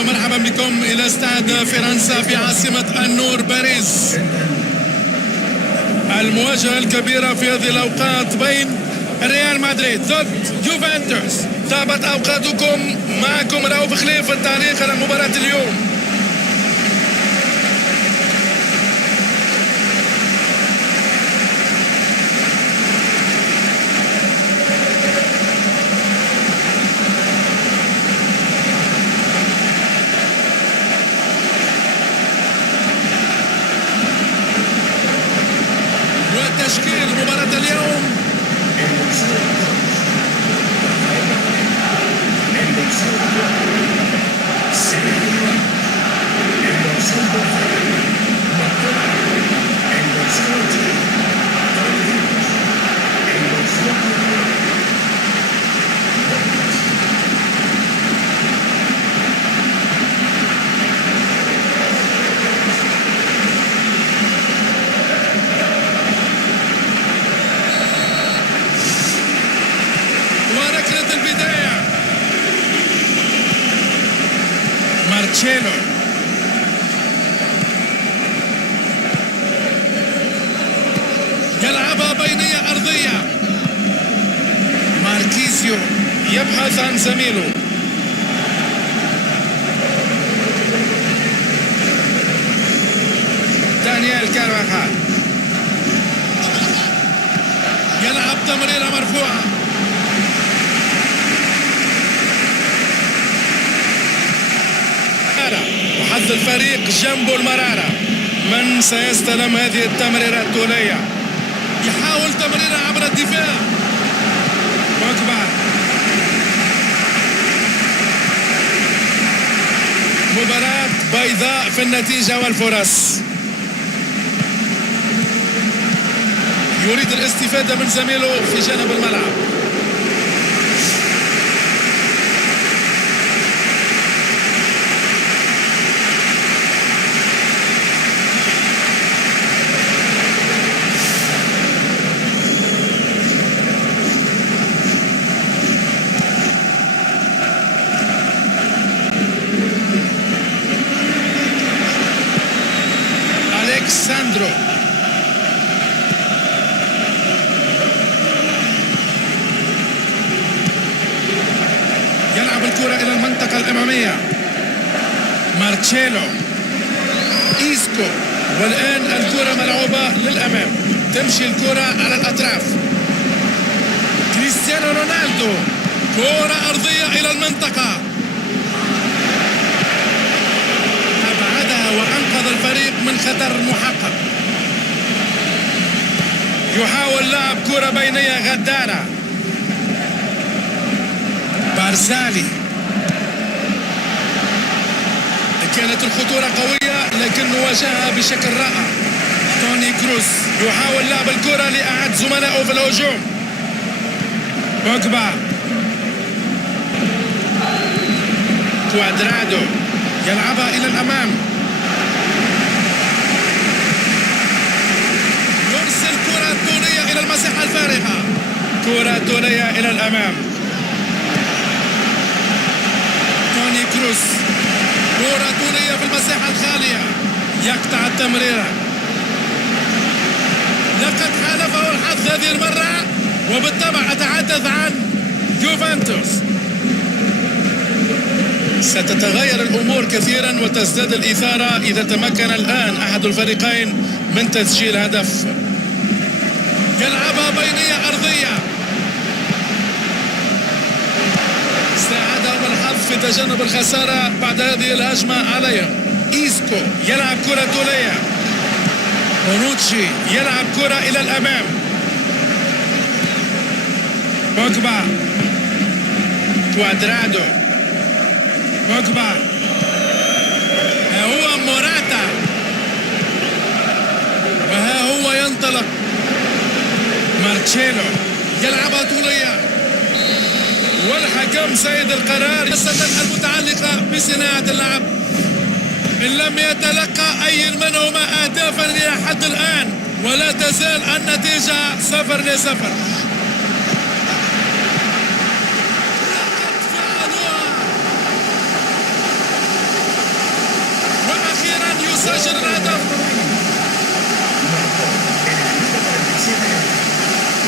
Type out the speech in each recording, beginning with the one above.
أهلا ومرحبا بكم إلى استاد فرنسا في عاصمة النور باريس. المواجهة الكبيرة في هذه الأوقات بين ريال مدريد ضد يوفنتوس. طابت أوقاتكم، معكم رؤوف خليف التعليق على مباراة اليوم. وتشكيل مباراة اليوم: وركلة البداية مارتشيلو، يلعبها بينية أرضية. ماركيزيو يبحث عن زميله. دانيال كارفاخال يلعب تمريرة مرفوعة. وحظ الفريق جنبه المرارة. من سيستلم هذه التمريرة الطولية؟ يحاول تمريرة عبر الدفاع. بوجبا، مباراة بيضاء في النتيجة والفرص. يريد الاستفادة من زميله في جانب الملعب. ساندرو يلعب الكرة إلى المنطقة الأمامية. مارتشيلو، إيسكو، والآن الكرة ملعوبة للأمام. تمشي الكرة على الأطراف. كريستيانو رونالدو، كرة أرضية إلى المنطقة، وأنقذ الفريق من خطر محقق. يحاول لعب كرة بينية غدارة. بارزالي، كانت الخطورة قوية لكن واجهها بشكل رائع. توني كروس يحاول لعب الكرة لأحد زملائه في الهجوم. بوجبا، كوادرادو يلعبها إلى الأمام. كرة طولية إلى المساحة الفارغة. كرة طولية إلى الأمام. توني كروس، كرة طولية في المساحة الخالية. يقطع التمريرة. لقد حالفه الحظ هذه المرة، وبالطبع أتحدث عن يوفنتوس. ستتغير الأمور كثيرا وتزداد الإثارة إذا تمكن الآن أحد الفريقين من تسجيل هدف. يلعبها بينية أرضية. ساعدهم الحظ في تجنب الخسارة بعد هذه الهجمة عليهم. إيسكو يلعب كرة طولية. بونوتشي يلعب كرة إلى الأمام. بوجبا، كوادرادو، بوجبا، ها هو موراتا، وها هو ينطلق. مارتشيلو يلعبها طولية، والحكم سيد القرار. قصة المتعلقة بصناعة اللعب. إن لم يتلقى أي منهما أهدافا إلى حد الآن، ولا تزال النتيجة 0-0. يسجل الهدف.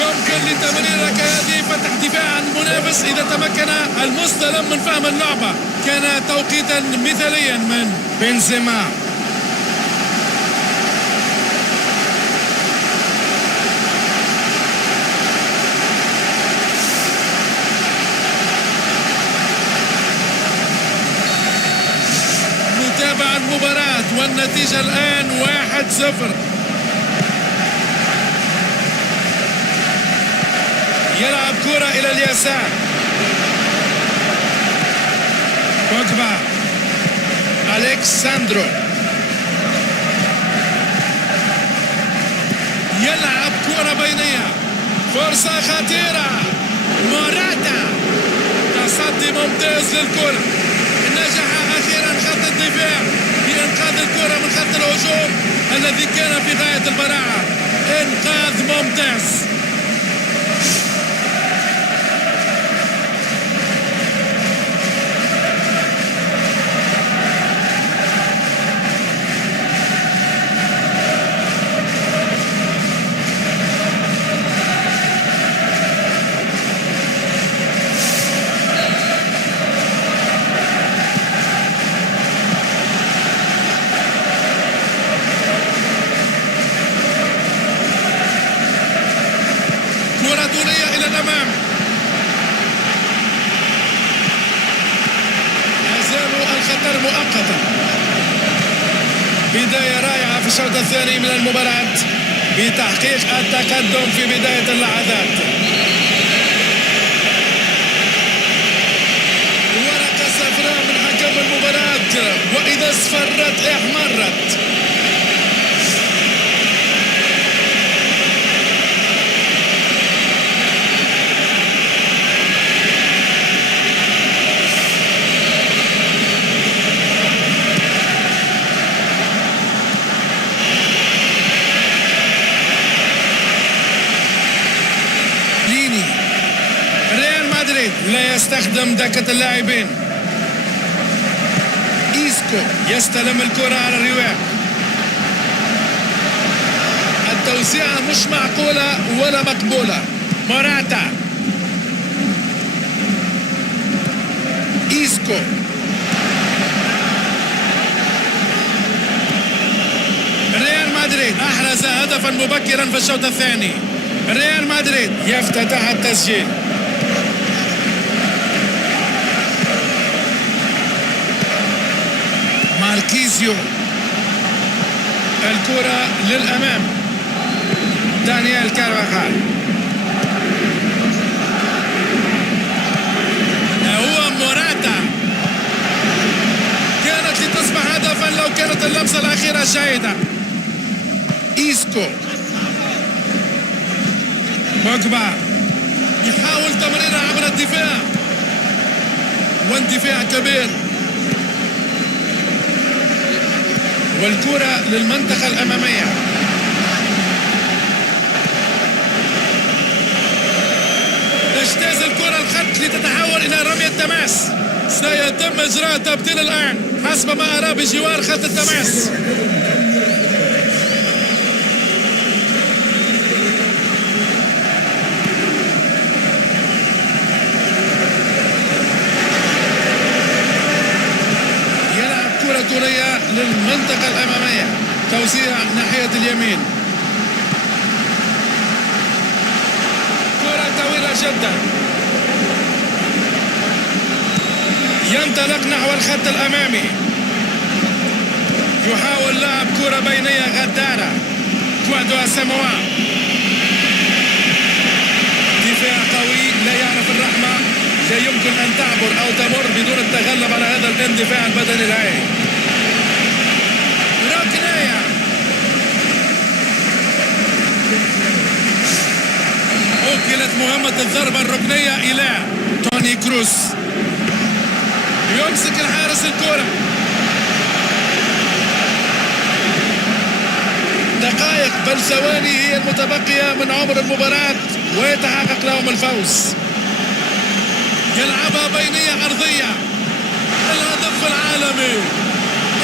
يمكن لتمريرة كهذه فتح دفاع المنافس إذا تمكن المستلم من فهم اللعبة. كان توقيتا مثاليا من بنزيما. نتابع المباراة والنتيجة الآن 1-0. يلعب كرة إلى اليسار. بوجبا. أليكساندرو يلعب كرة بينية. فرصة خطيرة. موراتا تصدي ممتاز للكرة. نجح أخيرا خط الدفاع بإنقاذ الكرة من خط الهجوم الذي كان في غاية البراعة. إنقاذ ممتاز. كرة دولية إلى الأمام. يزال الخطر مؤقتا. بداية رائعة في الشوط الثاني من المباراة بتحقيق التقدم في بداية اللحظات. ورقة صفراء من حكم المباراة، وإذا اصفرت احمرت. لا يستخدم دكة اللاعبين. إيسكو يستلم الكرة على الرواق. التوزيعة مش معقولة ولا مقبولة. موراتا. إيسكو ريال مدريد أحرز هدفا مبكرا في الشوط الثاني. ريال مدريد يفتتح التسجيل. ماركيزيو. الكرة للأمام. دانيال كارفاخال. هو موراتا. كانت لتصبح هدفا لو كانت اللمسة الأخيرة جيدة. إيسكو. بوجبا يحاول تمريرها عبر الدفاع، واندفاع كبير، والكرة للمنطقة الأمامية. تجتاز الكرة الخط لتتحول إلى رمية تماس. سيتم إجراء تبديل الآن حسب ما أرى بجوار خط التماس. يلعب كرة طولية للمنطقة الأمامية، توزيع ناحية اليمين. كرة طويلة جدا، ينطلق نحو الخط الأمامي، يحاول لعب كرة بينية غدارة. كوادو أساموا، دفاع قوي لا يعرف الرحمة، لا يمكن أن تعبر أو تمر بدون التغلب على هذا الاندفاع البدني الهائل. ركنية، وكلت مهمة الضربة الركنية إلى توني كروس. يمسك الحارس الكرة. دقائق بل ثواني هي المتبقية من عمر المباراة ويتحقق لهم الفوز. يلعبها بينية أرضية. الهدف العالمي،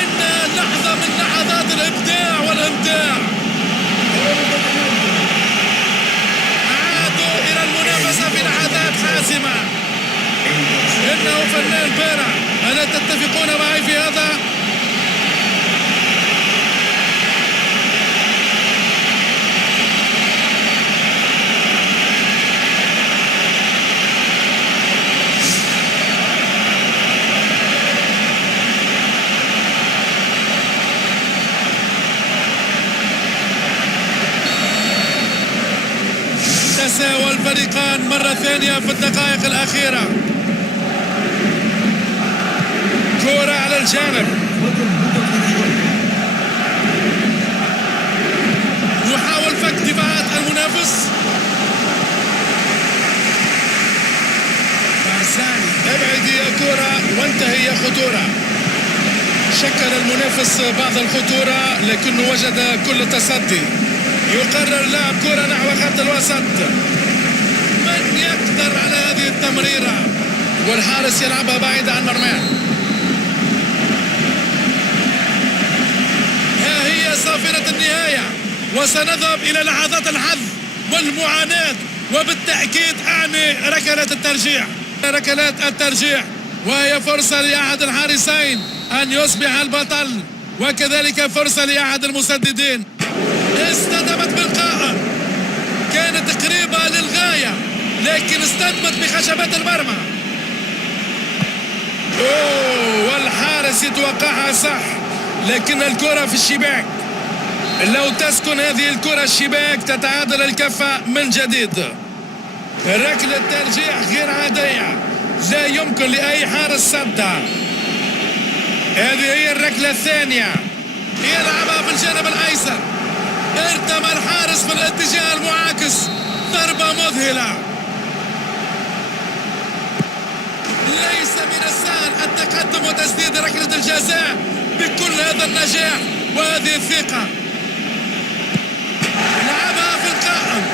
إن هنا لحظة من لحظات الإبداع والإمتاع. عادوا إلى المنافسة في لحظات حاسمة. إنه فنان بارع. ألا تتفقون معي في هذا؟ تساوى الفريقان مرة ثانية في الدقائق الأخيرة. كرة على الجانب، يحاول فك دفاعات المنافس. ابعدي يا كرة وانتهي يا خطورة. شكل المنافس بعض الخطورة لكنه وجد كل تصدي. يقرر لعب كرة نحو خط الوسط. من يقدر على هذه التمريرة؟ والحارس يلعبها بعيدة عن مرماه. ها هي صافرة النهاية، وسنذهب إلى لحظات الحظ والمعاناة، وبالتأكيد أعني ركلات الترجيح. ركلات الترجيح، وهي فرصة لأحد الحارسين أن يصبح البطل، وكذلك فرصة لأحد المسددين. اصطدمت بالقائم، كانت قريبة للغاية لكن اصطدمت بخشبات المرمى. والحارس يتوقعها صح، لكن الكرة في الشباك. لو تسكن هذه الكرة الشباك تتعادل الكفة من جديد. ركلة ترجيح غير عادية، لا يمكن لأي حارس صدها. هذه هي الركلة الثانية، يلعبها في الجانب الأيسر. ارتمى الحارس في الاتجاه المعاكس، ضربة مذهلة. ليس من السهل التقدم وتسديد ركلة الجزاء بكل هذا النجاح وهذه الثقة. لعبها في القائم،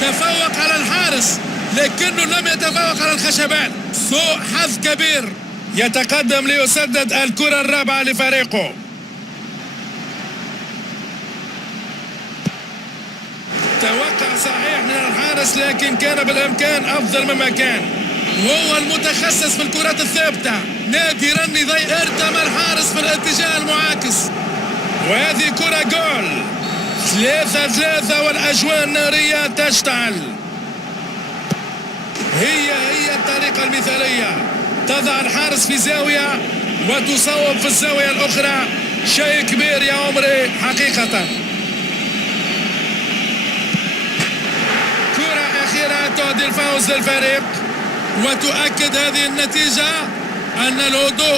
تفوق على الحارس لكنه لم يتفوق على الخشبات. سوء حظ كبير. يتقدم ليسدد الكرة الرابعة لفريقه. توقع صحيح من الحارس لكن كان بالامكان افضل مما كان. وهو المتخصص في الكرات الثابته. نادي رني ضي ارتمى الحارس في الاتجاه المعاكس، وهذه كرة جول. 3-3 والاجواء الناريه تشتعل. هي الطريقه المثاليه، تضع الحارس في زاويه وتصوب في الزاويه الاخرى. شيء كبير يا عمري حقيقه. أخيرا تهدي الفوز للفريق، وتؤكد هذه النتيجة أن الهدوء